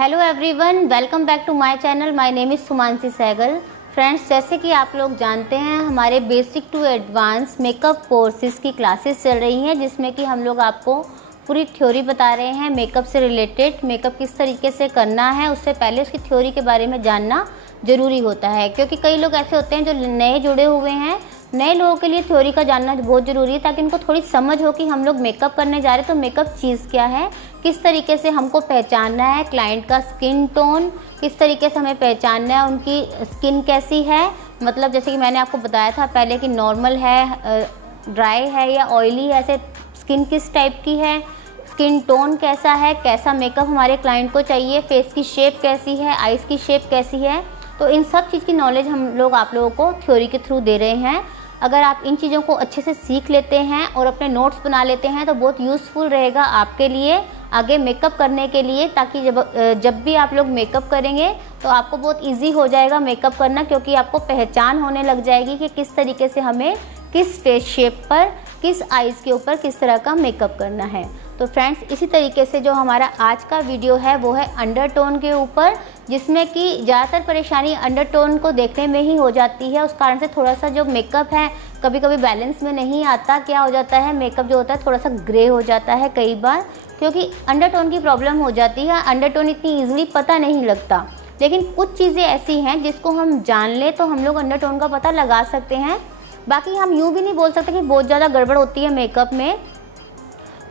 Hello everyone, welcome back to my channel. My name is Sumanasi Sehgal. Friends, जैसे कि आप लोग जानते हैं, हमारे basic to advance makeup courses की क्लासेस चल रही हैं, जिसमें कि हम लोग आपको पूरी थ्योरी बता रहे हैं मेकअप से रिलेटेड। मेकअप किस तरीके से करना है, उससे पहले उसकी थ्योरी के बारे में जानना ज़रूरी होता है, क्योंकि कई लोग ऐसे होते हैं जो नए जुड़े हुए हैं। नए लोगों के लिए थ्योरी का जानना बहुत ज़रूरी है, ताकि उनको थोड़ी समझ हो कि हम लोग मेकअप करने जा रहे हैं तो मेकअप चीज़ क्या है, किस तरीके से हमको पहचानना है, क्लाइंट का स्किन टोन किस तरीके से हमें पहचानना है, उनकी स्किन कैसी है। मतलब जैसे कि मैंने आपको बताया था पहले कि नॉर्मल है, ड्राई है या ऑयली है, ऐसे स्किन किस टाइप की है, स्किन टोन कैसा है, कैसा मेकअप हमारे क्लाइंट को चाहिए, फेस की शेप कैसी है, आइज़ की शेप कैसी है। तो इन सब चीज़ की नॉलेज हम लोग आप लोगों को थ्योरी के थ्रू दे रहे हैं। अगर आप इन चीज़ों को अच्छे से सीख लेते हैं और अपने नोट्स बना लेते हैं तो बहुत यूज़फुल रहेगा आपके लिए आगे मेकअप करने के लिए, ताकि जब भी आप लोग मेकअप करेंगे तो आपको बहुत इजी हो जाएगा मेकअप करना, क्योंकि आपको पहचान होने लग जाएगी कि किस तरीके से हमें किस फेस शेप पर, किस आइज़ के ऊपर किस तरह का मेकअप करना है। तो फ्रेंड्स, इसी तरीके से जो हमारा आज का वीडियो है वो है अंडरटोन के ऊपर, जिसमें कि ज़्यादातर परेशानी अंडरटोन को देखने में ही हो जाती है। उस कारण से थोड़ा सा जो मेकअप है कभी कभी बैलेंस में नहीं आता। क्या हो जाता है, मेकअप जो होता है थोड़ा सा ग्रे हो जाता है कई बार, क्योंकि अंडरटोन की प्रॉब्लम हो जाती है। अंडरटोन इतनी ईजिली पता नहीं लगता, लेकिन कुछ चीज़ें ऐसी हैं जिसको हम जान लें तो हम लोग अंडरटोन का पता लगा सकते हैं। बाकी हम यूँ भी नहीं बोल सकते कि बहुत ज़्यादा गड़बड़ होती है मेकअप में।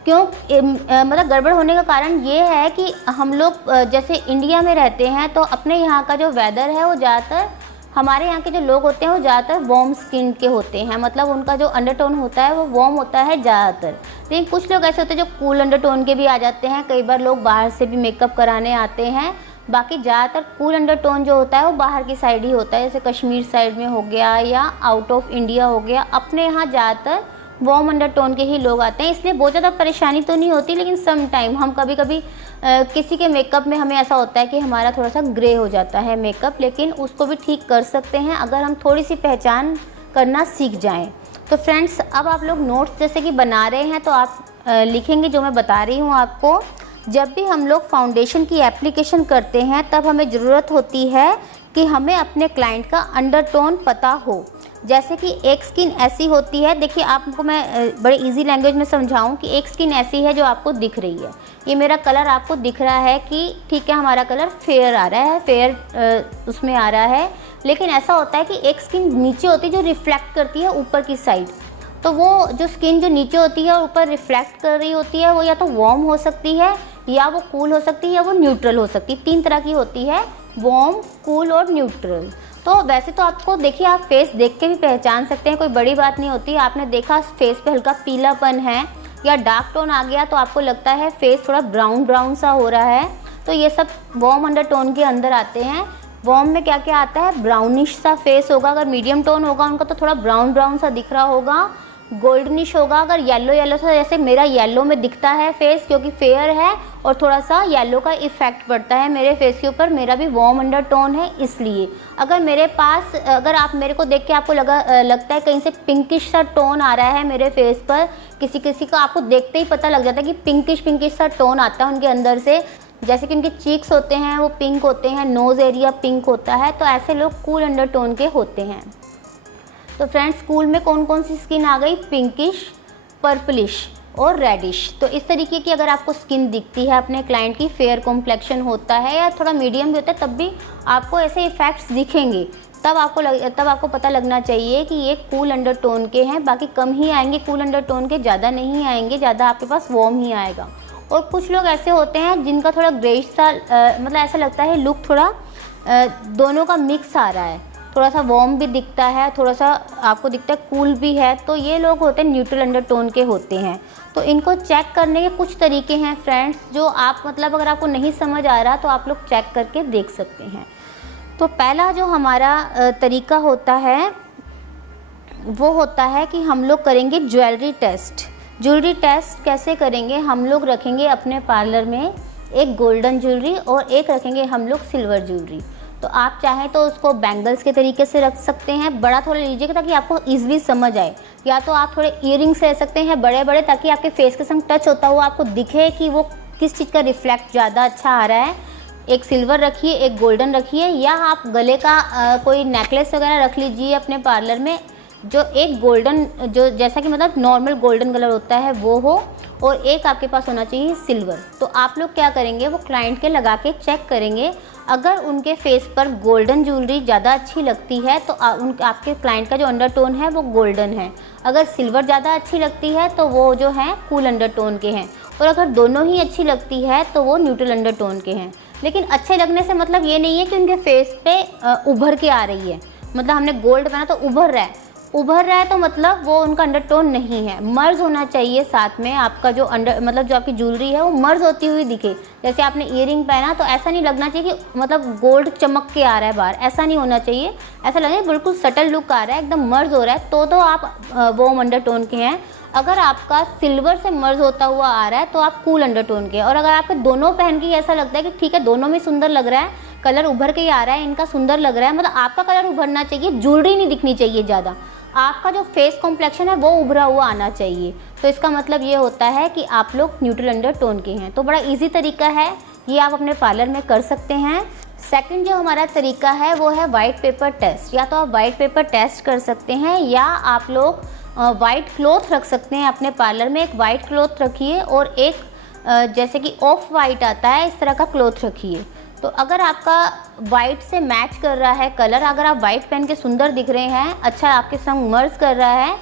क्यों मतलब गड़बड़ होने का कारण ये है कि हम लोग जैसे इंडिया में रहते हैं, तो अपने यहाँ का जो वेदर है वो ज़्यादातर, हमारे यहाँ के जो लोग होते हैं वो ज़्यादातर वार्म स्किन के होते हैं। मतलब उनका जो अंडरटोन होता है वो वार्म होता है ज़्यादातर। लेकिन कुछ लोग ऐसे होते हैं जो कूल अंडरटोन के भी आ जाते हैं। कई बार लोग बाहर से भी मेकअप कराने आते हैं। बाकी ज़्यादातर कूल अंडरटोन जो होता है वो बाहर की साइड ही होता है, जैसे कश्मीर साइड में हो गया या आउट ऑफ इंडिया हो गया। अपने यहाँ ज़्यादातर वार्म अंडरटोन के ही लोग आते हैं, इसलिए बहुत ज़्यादा परेशानी तो नहीं होती। लेकिन सम टाइम हम कभी कभी किसी के मेकअप में हमें ऐसा होता है कि हमारा थोड़ा सा ग्रे हो जाता है मेकअप, लेकिन उसको भी ठीक कर सकते हैं अगर हम थोड़ी सी पहचान करना सीख जाएं। तो फ्रेंड्स, अब आप लोग नोट्स जैसे कि बना रहे हैं तो आप लिखेंगे जो मैं बता रही हूँ आपको। जब भी हम लोग फाउंडेशन की एप्लीकेशन करते हैं तब हमें ज़रूरत होती है कि हमें अपने क्लाइंट का अंडरटोन पता हो। जैसे कि एक स्किन ऐसी होती है, देखिए आपको मैं बड़े इजी लैंग्वेज में समझाऊं कि एक स्किन ऐसी है जो आपको दिख रही है। ये मेरा कलर आपको दिख रहा है कि ठीक है, हमारा कलर फेयर आ रहा है, फेयर उसमें आ रहा है। लेकिन ऐसा होता है कि एक स्किन नीचे होती है जो रिफ्लेक्ट करती है ऊपर की साइड। तो वो जो स्किन जो नीचे होती है और ऊपर रिफ्लेक्ट कर रही होती है, वो या तो वार्म हो सकती है, या वो कूल हो सकती है, या वो न्यूट्रल हो सकती है। 3 तरह की होती है, वार्म, कूल और न्यूट्रल। तो वैसे तो आपको देखिए, आप फेस देख के भी पहचान सकते हैं, कोई बड़ी बात नहीं होती। आपने देखा फेस पे हल्का पीलापन है या डार्क टोन आ गया तो आपको लगता है फेस थोड़ा ब्राउन ब्राउन सा हो रहा है, तो ये सब वार्म अंडरटोन के अंदर आते हैं। वार्म में क्या क्या आता है, ब्राउनिश सा फेस होगा। अगर मीडियम टोन होगा उनका तो थोड़ा ब्राउन ब्राउन सा दिख रहा होगा, गोल्डनिश होगा। अगर येलो येलो सा, जैसे मेरा येलो में दिखता है फेस, क्योंकि फेयर है और थोड़ा सा येलो का इफेक्ट पड़ता है मेरे फेस के ऊपर, मेरा भी वार्म अंडरटोन है इसलिए। अगर मेरे पास, अगर आप मेरे को देख के आपको लगता है कहीं से पिंकिश सा टोन आ रहा है मेरे फेस पर, किसी किसी का आपको देखते ही पता लग जाता है कि पिंकिश पिंकिश सा टोन आता है उनके अंदर से, जैसे कि उनके चीक्स होते हैं वो पिंक होते हैं, नोज़ एरिया पिंक होता है, तो ऐसे लोग कूल अंडरटोन के होते हैं। तो फ्रेंड्स, स्कूल में कौन कौन सी स्किन आ गई, पिंकिश, पर्पलिश और रेडिश। तो इस तरीके की अगर आपको स्किन दिखती है अपने क्लाइंट की, फेयर कॉम्प्लेक्शन होता है या थोड़ा मीडियम भी होता है, तब भी आपको ऐसे इफेक्ट्स दिखेंगे। तब आपको पता लगना चाहिए कि ये कूल अंडरटोन के हैं। बाकी कम ही आएंगे कूल अंडरटोन के, ज़्यादा नहीं आएंगे, ज़्यादा आपके पास वार्म ही आएगा। और कुछ लोग ऐसे होते हैं जिनका थोड़ा ग्रेइश सा मतलब ऐसा लगता है लुक थोड़ा दोनों का मिक्स आ रहा है, थोड़ा सा वार्म भी दिखता है, थोड़ा सा आपको दिखता है कूल भी है, तो ये लोग होते हैं न्यूट्रल अंडरटोन के होते हैं। तो इनको चेक करने के कुछ तरीके हैं फ्रेंड्स, जो आप मतलब अगर आपको नहीं समझ आ रहा तो आप लोग चेक करके देख सकते हैं। तो पहला जो हमारा तरीका होता है वो होता है कि हम लोग करेंगे ज्वेलरी टेस्ट। ज्वेलरी टेस्ट कैसे करेंगे, हम लोग रखेंगे अपने पार्लर में एक गोल्डन ज्वेलरी और एक रखेंगे हम लोग सिल्वर ज्वेलरी। तो आप चाहें तो उसको बैंगल्स के तरीके से रख सकते हैं, बड़ा थोड़ा लीजिएगा ताकि आपको ईजिली समझ आए, या तो आप थोड़े ईयरिंग्स ले सकते हैं बड़े बड़े, ताकि आपके फेस के संग टच होता हुआ आपको दिखे कि वो किस चीज़ का रिफ्लेक्ट ज़्यादा अच्छा आ रहा है। एक सिल्वर रखिए, एक गोल्डन रखिए, या आप गले का कोई नेकलेस वगैरह रख लीजिए अपने पार्लर में, जो एक गोल्डन, जो जैसा कि मतलब नॉर्मल गोल्डन कलर होता है वो हो, और एक आपके पास होना चाहिए सिल्वर। तो आप लोग क्या करेंगे, वो क्लाइंट के लगा के चेक करेंगे। अगर उनके फेस पर गोल्डन ज्वेलरी ज़्यादा अच्छी लगती है तो आपके क्लाइंट का जो अंडरटोन है वो गोल्डन है। अगर सिल्वर ज़्यादा अच्छी लगती है तो वो जो है कूल अंडरटोन के हैं, और अगर दोनों ही अच्छी लगती है तो वो न्यूट्रल अंडरटोन के हैं। लेकिन अच्छे लगने से मतलब ये नहीं है कि उनके फेस पे उभर के आ रही है, मतलब हमने गोल्ड पहना तो उभर रहा है तो मतलब वो उनका अंडरटोन नहीं है। मर्ज होना चाहिए साथ में, आपका जो मतलब जो आपकी ज्वेलरी है वो मर्ज होती हुई दिखे। जैसे आपने ईयरिंग पहना तो ऐसा नहीं लगना चाहिए कि मतलब गोल्ड चमक के आ रहा है बाहर, ऐसा नहीं होना चाहिए। ऐसा लगना चाहिए बिल्कुल सटल लुक आ रहा है, एकदम मर्ज हो रहा है, तो आप वॉर्म अंडरटोन के हैं। अगर आपका सिल्वर से मर्ज होता हुआ आ रहा है तो आप कूल अंडरटोन के हैं। और अगर आपके दोनों पहन के ऐसा लगता है कि ठीक है दोनों में सुंदर लग रहा है, कलर उभर के ही आ रहा है, इनका सुंदर लग रहा है, मतलब आपका कलर उभरना चाहिए, ज्वेलरी नहीं दिखनी चाहिए ज़्यादा, आपका जो फेस कॉम्प्लेक्शन है वो उभरा हुआ आना चाहिए। तो इसका मतलब ये होता है कि आप लोग न्यूट्रल अंडरटोन के हैं। तो बड़ा इजी तरीका है, ये आप अपने पार्लर में कर सकते हैं। सेकंड जो हमारा तरीका है वो है वाइट पेपर टेस्ट। या तो आप वाइट पेपर टेस्ट कर सकते हैं, या आप लोग वाइट क्लॉथ रख सकते हैं अपने पार्लर में। एक वाइट क्लॉथ रखिए और एक जैसे कि ऑफ वाइट आता है इस तरह का क्लॉथ रखिए। तो अगर आपका वाइट से मैच कर रहा है कलर, अगर आप वाइट पहन के सुंदर दिख रहे हैं, अच्छा आपके संग मर्ज कर रहा है।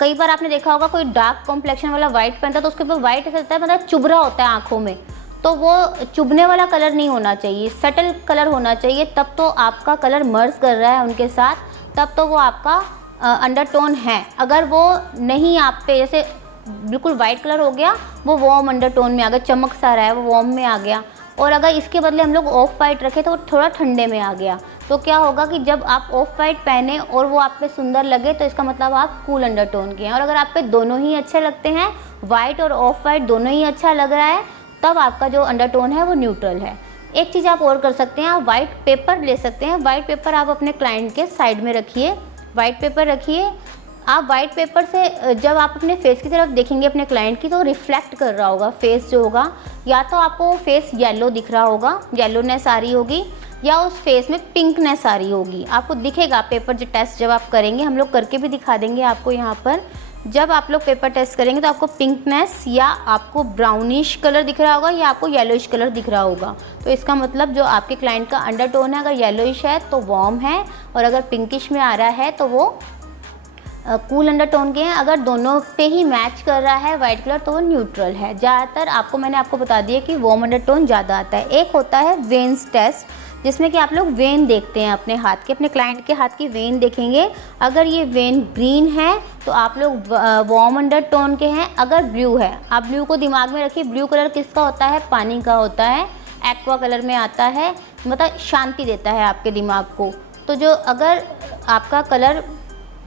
कई बार आपने देखा होगा कोई डार्क कॉम्प्लेक्शन वाला वाइट पहनता है तो उसके ऊपर वाइट ऐसा होता है, मतलब चुभ रहा होता है आँखों में, तो वो चुभने वाला कलर नहीं होना चाहिए, सटल कलर होना चाहिए। तब तो आपका कलर मर्ज कर रहा है उनके साथ, तब तो वो आपका अंडरटोन है। अगर वो नहीं आप पे, जैसे बिल्कुल वाइट कलर हो गया, वो वार्म अंडरटोन में आ गया, चमक सा रहा है वो वार्म में आ गया। और अगर इसके बदले हम लोग ऑफ वाइट रखें तो वो थोड़ा ठंडे में आ गया, तो क्या होगा कि जब आप ऑफ वाइट पहने और वो आप पे सुंदर लगे तो इसका मतलब आप कूल अंडरटोन के हैं। और अगर आप पे दोनों ही अच्छे लगते हैं, वाइट और ऑफ वाइट दोनों ही अच्छा लग रहा है, तब आपका जो अंडरटोन है वो न्यूट्रल है। एक चीज़ आप और कर सकते हैं, आप वाइट पेपर ले सकते हैं। वाइट पेपर आप अपने क्लाइंट के साइड में रखिए, वाइट पेपर रखिए। आप वाइट पेपर से जब आप अपने फेस की तरफ देखेंगे अपने क्लाइंट की, तो रिफ्लेक्ट कर रहा होगा फेस जो होगा, या तो आपको फेस येलो दिख रहा होगा, येलोनेस आ रही होगी, या उस फेस में पिंकनेस आ रही होगी, आपको दिखेगा। पेपर जो टेस्ट जब आप करेंगे, हम लोग करके भी दिखा देंगे आपको यहाँ पर, जब आप लोग पेपर टेस्ट करेंगे तो आपको पिंकनेस या आपको ब्राउनिश कलर दिख रहा होगा या आपको येलोइश कलर दिख रहा होगा। तो इसका मतलब जो आपके क्लाइंट का अंडरटोन है, अगर येलोइश है तो वार्म है, और अगर पिंकिश में आ रहा है तो वो कूल अंडरटोन के हैं। अगर दोनों पे ही मैच कर रहा है वाइट कलर तो वो न्यूट्रल है। ज़्यादातर मैंने आपको बता दिया कि वार्म अंडरटोन ज़्यादा आता है। एक होता है वेन्स टेस्ट, जिसमें कि आप लोग वेन देखते हैं अपने हाथ के, अपने क्लाइंट के हाथ की वेन देखेंगे। अगर ये वेन ग्रीन है तो आप लोग वार्म अंडरटोन के हैं। अगर ब्लू है, आप ब्लू को दिमाग में रखिए, ब्लू कलर किसका होता है, पानी का होता है, एक्वा कलर में आता है, मतलब शांति देता है आपके दिमाग को। तो जो अगर आपका कलर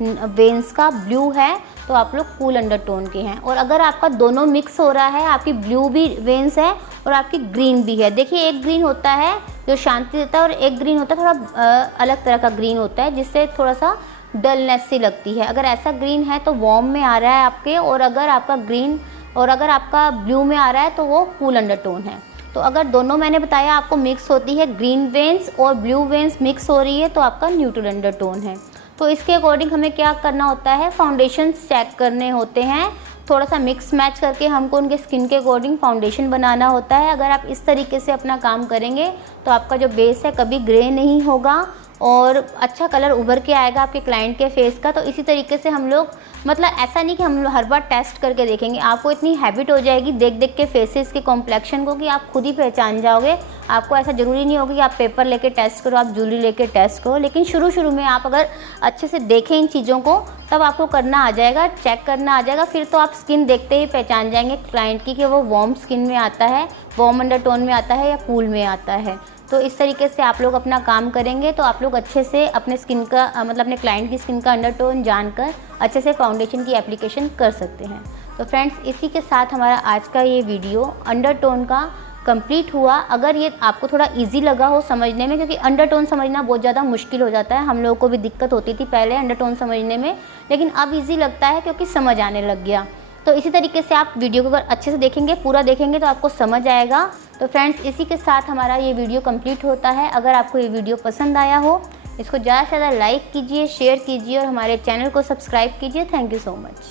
वेन्स का ब्लू है तो आप लोग कूल अंडरटोन के हैं। और अगर आपका दोनों मिक्स हो रहा है, आपकी ब्लू भी वेन्स है और आपकी ग्रीन भी है, देखिए एक ग्रीन होता है जो शांति देता है और एक ग्रीन होता है थोड़ा अलग तरह का ग्रीन होता है जिससे थोड़ा सा डलनेस सी लगती है। अगर ऐसा ग्रीन है तो वार्म में आ रहा है आपके, और अगर आपका ब्लू में आ रहा है तो वो कूल अंडरटोन है। तो अगर दोनों मैंने बताया आपको मिक्स होती है, ग्रीन वेन्स और ब्लू वेन्स मिक्स हो रही है, तो आपका न्यूट्रल अंडरटोन है। तो इसके अकॉर्डिंग हमें क्या करना होता है, फाउंडेशन चेक करने होते हैं, थोड़ा सा मिक्स मैच करके हमको उनके स्किन के अकॉर्डिंग फाउंडेशन बनाना होता है। अगर आप इस तरीके से अपना काम करेंगे तो आपका जो बेस है कभी ग्रे नहीं होगा और अच्छा कलर उभर के आएगा आपके क्लाइंट के फेस का। तो इसी तरीके से हम लोग, मतलब ऐसा नहीं कि हम हर बार टेस्ट करके देखेंगे, आपको इतनी हैबिट हो जाएगी देख देख के फेसेस के कॉम्प्लेक्शन को कि आप खुद ही पहचान जाओगे। आपको ऐसा ज़रूरी नहीं होगा कि आप पेपर लेके टेस्ट करो, आप ज्वेलरी लेके टेस्ट करो, लेकिन शुरू में आप अगर अच्छे से देखें इन चीज़ों को तब आपको करना आ जाएगा, चेक करना आ जाएगा। फिर तो आप स्किन देखते ही पहचान जाएंगे क्लाइंट की कि वो वार्म स्किन में आता है, वार्म अंडरटोन में आता है या कूल में आता है। तो इस तरीके से आप लोग अपना काम करेंगे तो आप लोग अच्छे से अपने स्किन का मतलब अपने क्लाइंट की स्किन का अंडरटोन जानकर अच्छे से फाउंडेशन की एप्लीकेशन कर सकते हैं। तो फ्रेंड्स, इसी के साथ हमारा आज का ये वीडियो अंडरटोन का कंप्लीट हुआ। अगर ये आपको थोड़ा इजी लगा हो समझने में, क्योंकि अंडरटोन समझना बहुत ज़्यादा मुश्किल हो जाता है, हम लोगों को भी दिक्कत होती थी पहले अंडरटोन समझने में, लेकिन अब इजी लगता है क्योंकि समझ आने लग गया। तो इसी तरीके से आप वीडियो को अगर अच्छे से देखेंगे, पूरा देखेंगे तो आपको समझ आएगा। तो फ्रेंड्स, इसी के साथ हमारा ये वीडियो कंप्लीट होता है। अगर आपको ये वीडियो पसंद आया हो, इसको ज़्यादा से ज़्यादा लाइक कीजिए, शेयर कीजिए और हमारे चैनल को सब्सक्राइब कीजिए। Thank you so much.